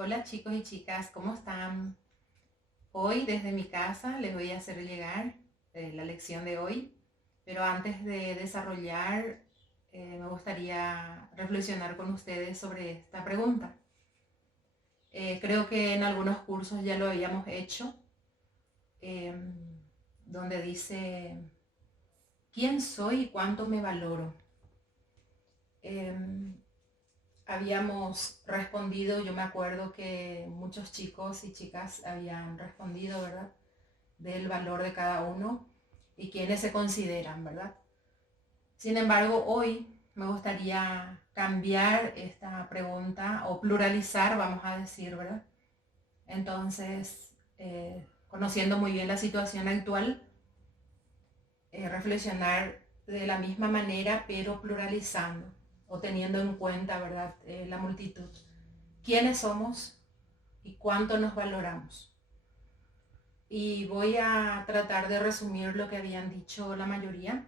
Hola chicos y chicas, ¿cómo están? Hoy desde mi casa les voy a hacer llegar la lección de hoy, pero antes de desarrollar me gustaría reflexionar con ustedes sobre esta pregunta. Creo que en algunos cursos ya lo habíamos hecho, em, donde dice, ¿quién soy y cuánto me valoro? Em, Habíamos respondido, yo me acuerdo que muchos chicos y chicas habían respondido, ¿verdad? Del valor de cada uno y quiénes se consideran, ¿verdad? Sin embargo, hoy me gustaría cambiar esta pregunta o pluralizar, vamos a decir, ¿verdad? Entonces, conociendo muy bien la situación actual, reflexionar de la misma manera, pero pluralizando o teniendo en cuenta, ¿verdad? La multitud. ¿Quiénes somos y cuánto nos valoramos? Y voy a tratar de resumir lo que habían dicho la mayoría,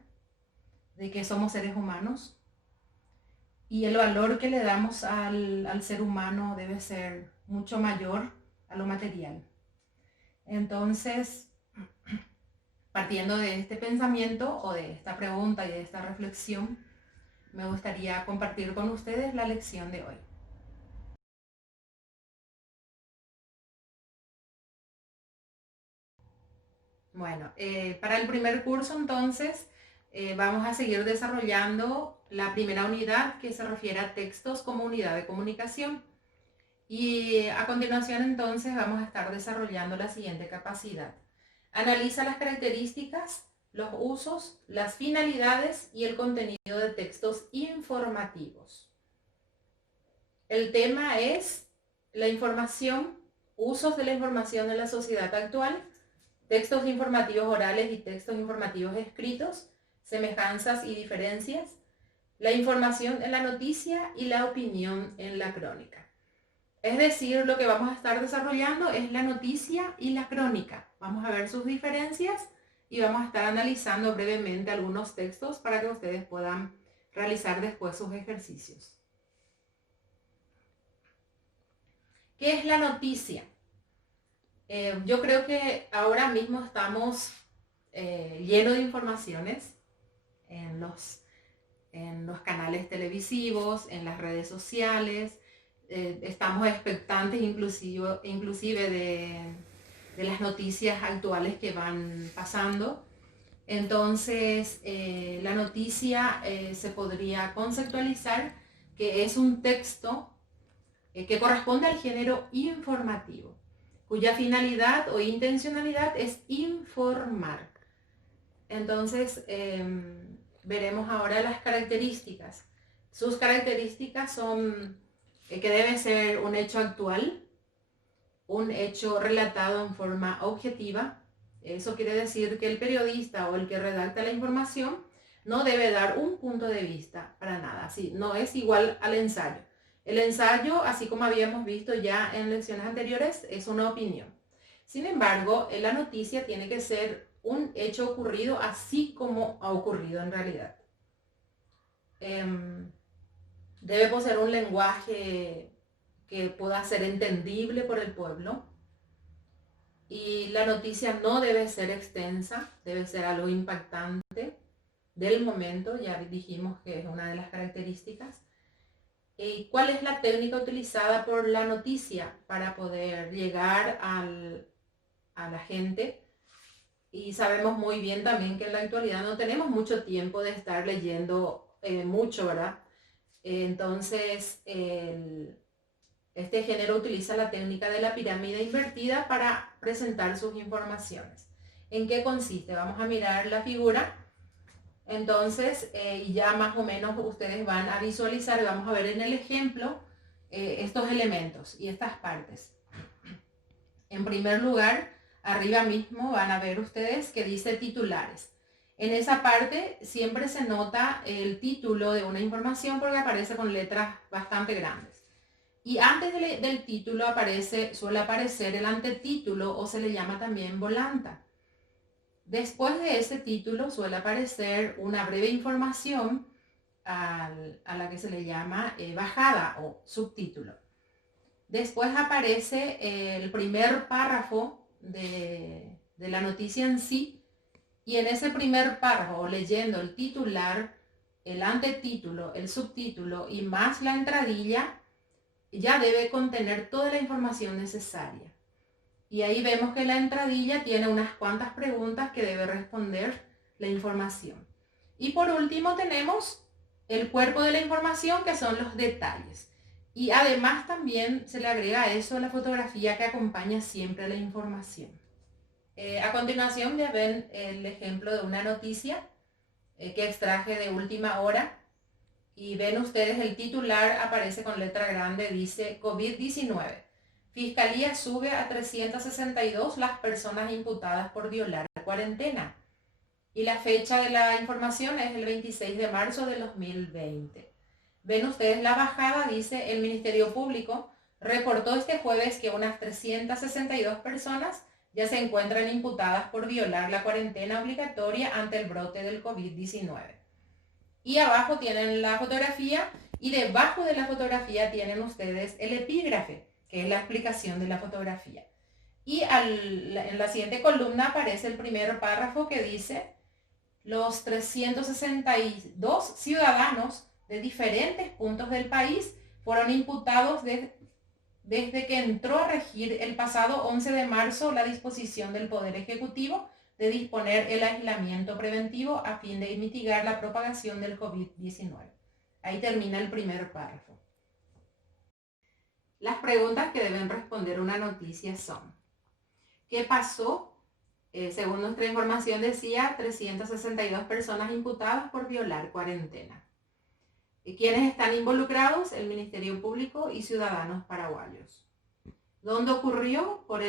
de que somos seres humanos y el valor que le damos al ser humano debe ser mucho mayor a lo material. Entonces, partiendo de este pensamiento o de esta pregunta y de esta reflexión, me gustaría compartir con ustedes la lección de hoy. Bueno, para el primer curso entonces vamos a seguir desarrollando la primera unidad que se refiere a textos como unidad de comunicación. Y a continuación entonces vamos a estar desarrollando la siguiente capacidad. Analiza las características, los usos, las finalidades y el contenido de textos informativos. El tema es la información, usos de la información en la sociedad actual, textos informativos orales y textos informativos escritos, semejanzas y diferencias, la información en la noticia y la opinión en la crónica. Es decir, lo que vamos a estar desarrollando es la noticia y la crónica. Vamos a ver sus diferencias y vamos a estar analizando brevemente algunos textos para que ustedes puedan realizar después sus ejercicios. ¿Qué es la noticia? Yo creo que ahora mismo estamos llenos de informaciones en los canales televisivos, en las redes sociales. Estamos expectantes inclusive de las noticias actuales que van pasando. Entonces, la noticia se podría conceptualizar que es un texto que corresponde al género informativo, cuya finalidad o intencionalidad es informar. Entonces, veremos ahora las características. Sus características son que debe ser un hecho actual, un hecho relatado en forma objetiva. Eso quiere decir que el periodista o el que redacta la información no debe dar un punto de vista para nada. Así, no es igual al ensayo. El ensayo, así como habíamos visto ya en lecciones anteriores, es una opinión. Sin embargo, la noticia tiene que ser un hecho ocurrido así como ha ocurrido en realidad. Debe poseer un lenguaje que pueda ser entendible por el pueblo. Y la noticia no debe ser extensa, debe ser algo impactante del momento, ya dijimos que es una de las características. ¿Y cuál es la técnica utilizada por la noticia para poder llegar a la gente? Y sabemos muy bien también que en la actualidad no tenemos mucho tiempo de estar leyendo mucho, ¿verdad? Entonces, este género utiliza la técnica de la pirámide invertida para presentar sus informaciones. ¿En qué consiste? Vamos a mirar la figura. Entonces, y ya más o menos ustedes van a visualizar y vamos a ver en el ejemplo estos elementos y estas partes. En primer lugar, arriba mismo van a ver ustedes que dice titulares. En esa parte siempre se nota el título de una información porque aparece con letras bastante grandes. Y antes del título suele aparecer el antetítulo o se le llama también volanta. Después de ese título suele aparecer una breve información a la que se le llama bajada o subtítulo. Después aparece el primer párrafo de la noticia en sí, y en ese primer párrafo, leyendo el titular, el antetítulo, el subtítulo y más la entradilla, ya debe contener toda la información necesaria. Y ahí vemos que la entradilla tiene unas cuantas preguntas que debe responder la información. Y por último tenemos el cuerpo de la información, que son los detalles. Y además también se le agrega a eso la fotografía que acompaña siempre la información. A continuación ya ven el ejemplo de una noticia que extraje de última hora. Y ven ustedes el titular, aparece con letra grande, dice COVID-19. Fiscalía sube a 362 las personas imputadas por violar la cuarentena. Y la fecha de la información es el 26 de marzo de 2020. Ven ustedes la bajada, dice: el Ministerio Público reportó este jueves que unas 362 personas ya se encuentran imputadas por violar la cuarentena obligatoria ante el brote del COVID-19. Y abajo tienen la fotografía, y debajo de la fotografía tienen ustedes el epígrafe, que es la explicación de la fotografía. Y en la siguiente columna aparece el primer párrafo que dice: los 362 ciudadanos de diferentes puntos del país fueron imputados desde que entró a regir el pasado 11 de marzo la disposición del Poder Ejecutivo de disponer el aislamiento preventivo a fin de mitigar la propagación del COVID-19. Ahí termina el primer párrafo. Las preguntas que deben responder una noticia son: ¿qué pasó? Según nuestra información decía 362 personas imputadas por violar cuarentena. ¿Quiénes están involucrados? El Ministerio Público y ciudadanos paraguayos. ¿Dónde ocurrió? Por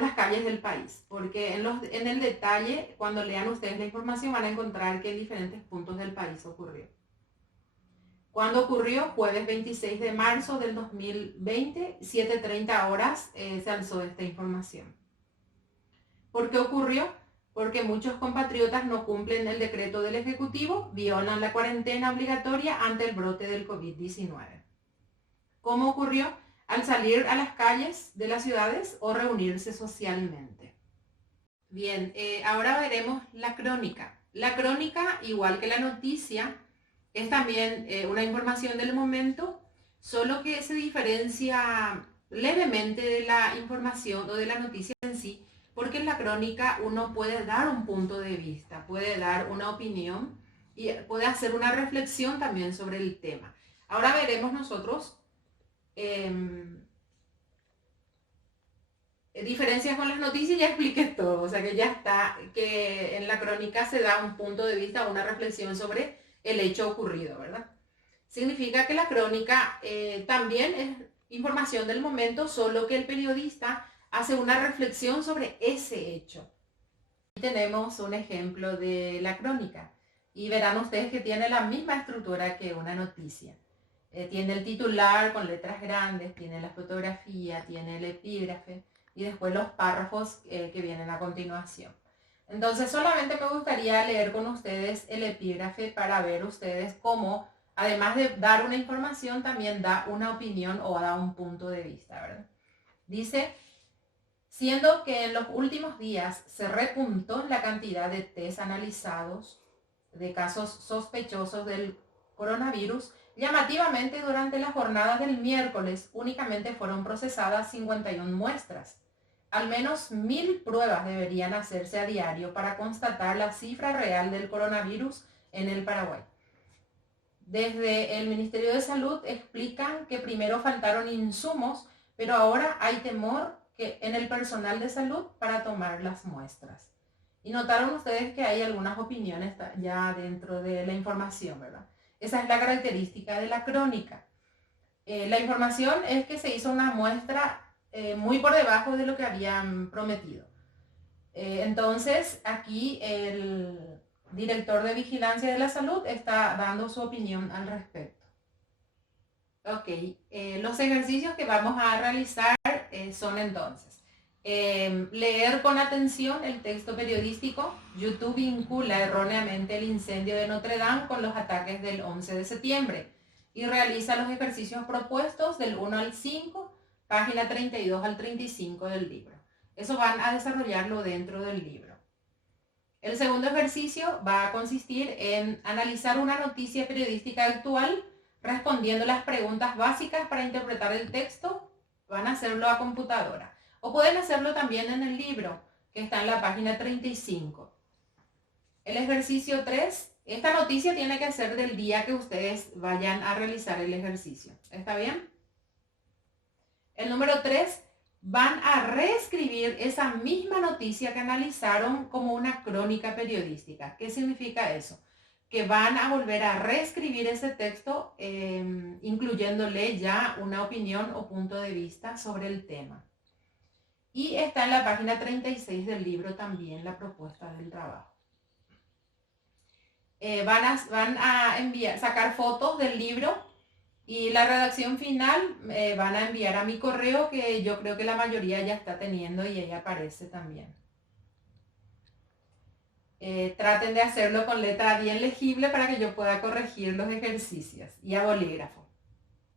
las calles del país, porque en el detalle, cuando lean ustedes la información, van a encontrar que en diferentes puntos del país ocurrió. ¿Cuándo ocurrió? Jueves 26 de marzo del 2020, 7:30 horas, se alzó esta información. ¿Por qué ocurrió? Porque muchos compatriotas no cumplen el decreto del Ejecutivo, violan la cuarentena obligatoria ante el brote del COVID-19. ¿Cómo ocurrió? Al salir a las calles de las ciudades o reunirse socialmente. Bien, ahora veremos la crónica. La crónica, igual que la noticia, es también una información del momento, solo que se diferencia levemente de la información o de la noticia en sí, porque en la crónica uno puede dar un punto de vista, puede dar una opinión y puede hacer una reflexión también sobre el tema. Ahora veremos nosotros diferencias con las noticias. Ya expliqué todo, o sea que ya está, que en la crónica se da un punto de vista, una reflexión sobre el hecho ocurrido, ¿verdad? Significa que la crónica también es información del momento, solo que el periodista hace una reflexión sobre ese hecho. Aquí tenemos un ejemplo de la crónica y verán ustedes que tiene la misma estructura que una noticia. Tiene el titular con letras grandes, tiene la fotografía, tiene el epígrafe y después los párrafos que vienen a continuación. Entonces solamente me gustaría leer con ustedes el epígrafe para ver ustedes cómo, además de dar una información, también da una opinión o da un punto de vista, ¿verdad? Dice: siendo que en los últimos días se repuntó la cantidad de test analizados de casos sospechosos del coronavirus, llamativamente durante las jornadas del miércoles únicamente fueron procesadas 51 muestras. Al menos 1000 pruebas deberían hacerse a diario para constatar la cifra real del coronavirus en el Paraguay. Desde el Ministerio de Salud explican que primero faltaron insumos, pero ahora hay temor en el personal de salud para tomar las muestras. Y notaron ustedes que hay algunas opiniones ya dentro de la información, ¿verdad? Esa es la característica de la crónica. La información es que se hizo una muestra muy por debajo de lo que habían prometido. Entonces, aquí el director de Vigilancia de la Salud está dando su opinión al respecto. Ok, los ejercicios que vamos a realizar son entonces leer con atención el texto periodístico. YouTube vincula erróneamente el incendio de Notre Dame con los ataques del 11 de septiembre y realiza los ejercicios propuestos del 1 al 5 página 32 al 35 del libro. Eso van a desarrollarlo dentro del libro. El segundo ejercicio va a consistir en analizar una noticia periodística actual respondiendo las preguntas básicas para interpretar el texto. Van a hacerlo a computadora. O pueden hacerlo también en el libro, que está en la página 35. El ejercicio 3, esta noticia tiene que ser del día que ustedes vayan a realizar el ejercicio. ¿Está bien? El número 3, van a reescribir esa misma noticia que analizaron como una crónica periodística. ¿Qué significa eso? Que van a volver a reescribir ese texto, incluyéndole ya una opinión o punto de vista sobre el tema. Y está en la página 36 del libro también la propuesta del trabajo. Van a sacar fotos del libro y la redacción final van a enviar a mi correo, que yo creo que la mayoría ya está teniendo y ahí aparece también. Traten de hacerlo con letra bien legible para que yo pueda corregir los ejercicios y a bolígrafo.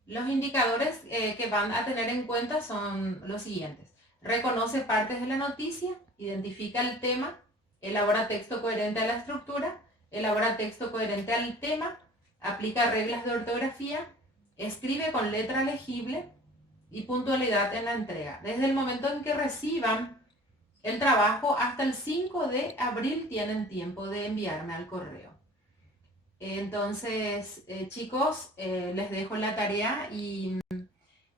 Los indicadores que van a tener en cuenta son los siguientes. Reconoce partes de la noticia, identifica el tema, elabora texto coherente a la estructura, elabora texto coherente al tema, aplica reglas de ortografía, escribe con letra legible y puntualidad en la entrega. Desde el momento en que reciban el trabajo hasta el 5 de abril tienen tiempo de enviarme al correo. Entonces, chicos, les dejo la tarea y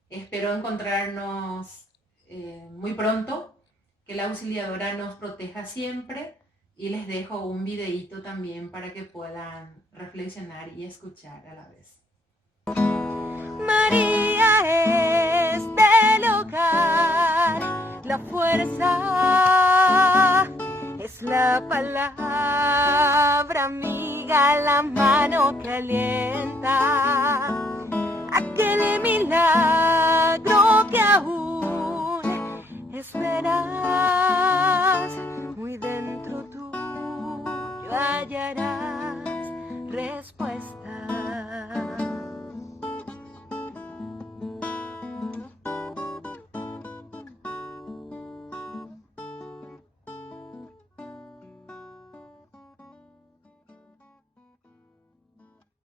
espero encontrarnos muy pronto. Que la auxiliadora nos proteja siempre. Y les dejo un videíto también para que puedan reflexionar y escuchar a la vez. María es del hogar, la fuerza es la palabra amiga, la mano que alienta, aquel milagro que aún espera.